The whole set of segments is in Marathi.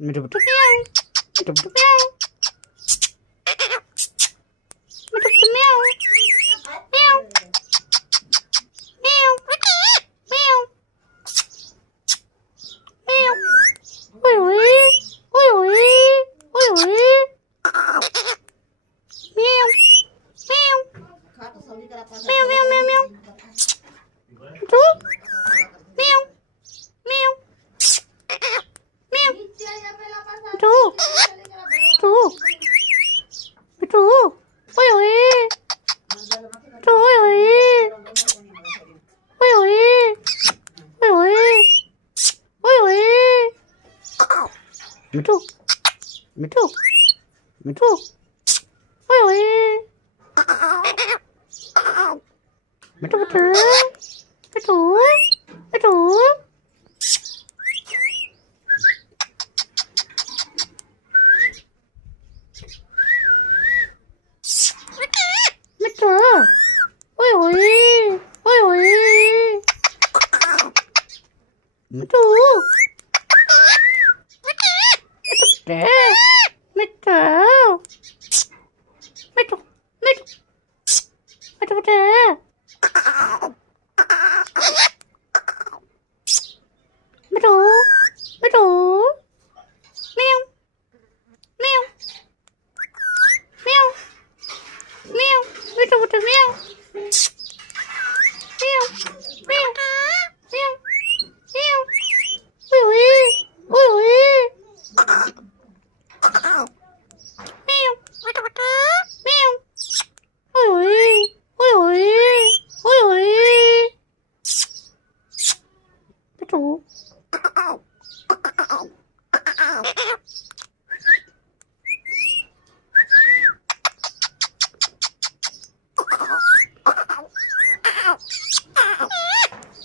मिठू मिठू म्याव मिठू मिठू म्याव मिठू मिठू म्याव म्याव म्याव म्याव म्याव ओय ओय ओय ओय ओय ओय म्याव म्याव म्याव म्याव म्याव म्याव मिठू म्याव म्याव म्याव मिठू मिठू मिठू ओय ओय मिठू ओय ओय ओय ओय ओय ओय ओय ओय मिठू मिठू मिठू ओय ओय मिठू मिठू मिठू मिठू मिठू ओय ओय ओय ओय मिठू मिठू मिठू मिठू मिठू मिठू मिठू मिठू म्याव म्याव म्याव म्याव मिठू मिठू म्याव म्याव म्याव म्याव म्याव ओय ओय ओय ओय म्याव म्याव ओय ओय ओय ओय ओय ओय मिठू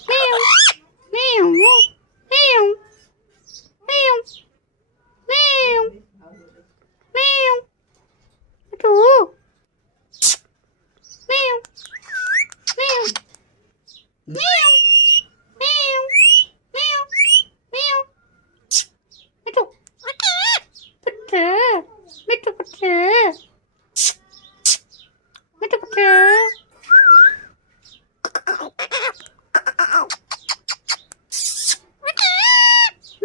meow, meow, meow, meow, meow, meow, miठू, meow, meow, meow, meow, meow, meow, miठू, putte, miठू putte, miठू putte.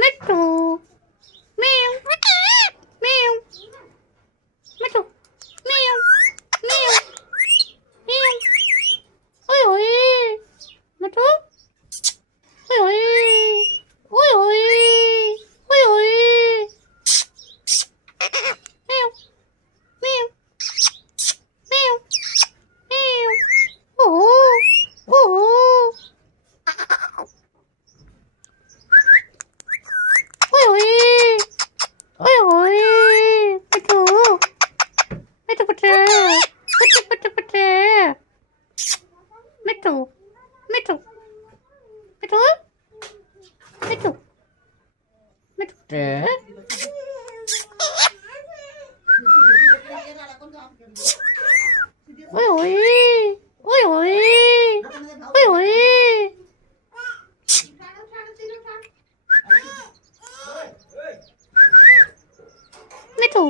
Miठू meow meow मिठू meow meow meow ओय ओय मिठू ओय ओय ओय ओय ओय ओय meow meow meow meow oh oh ओय ओय ओय ओय मिठू मिठू पुtte पुtte पुtte पुtte मिठू मिठू मिठू मिठू मिठू पुtte ओय ओय ओय ओय ओय ओय मिठू